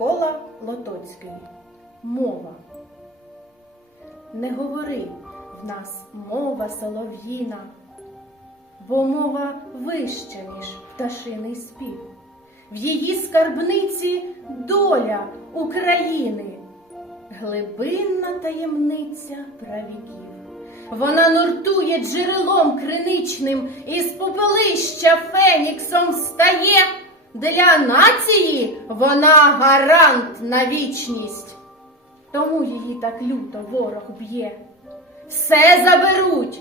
Висоцький. Мова. Не говори в нас мова солов'їна, бо мова вища, ніж пташиний спів. В її скарбниці доля України, глибинна таємниця правіків. Вона нуртує джерелом криничним, із попелища феніксом встає. Для нації вона гарант на вічність. Тому її так люто ворог б'є. Все заберуть,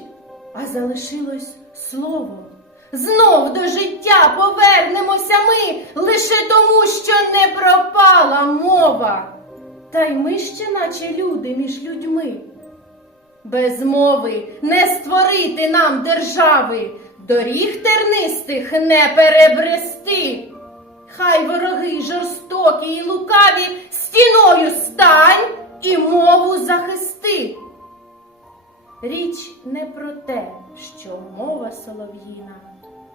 а залишилось слово. Знов до життя повернемося ми лише тому, що не пропала мова. Та й ми ще, наче люди між людьми. Без мови не створити нам держави, доріг тернистих не перебрести. Хай вороги жорстокі й лукаві стіною стань і мову захисти. Річ не про те, що мова солов'їна,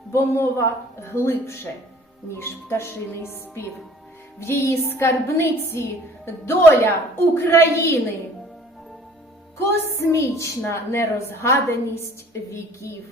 бо мова глибше, ніж пташиний спів. В її скарбниці доля України, космічна нерозгаданість віків.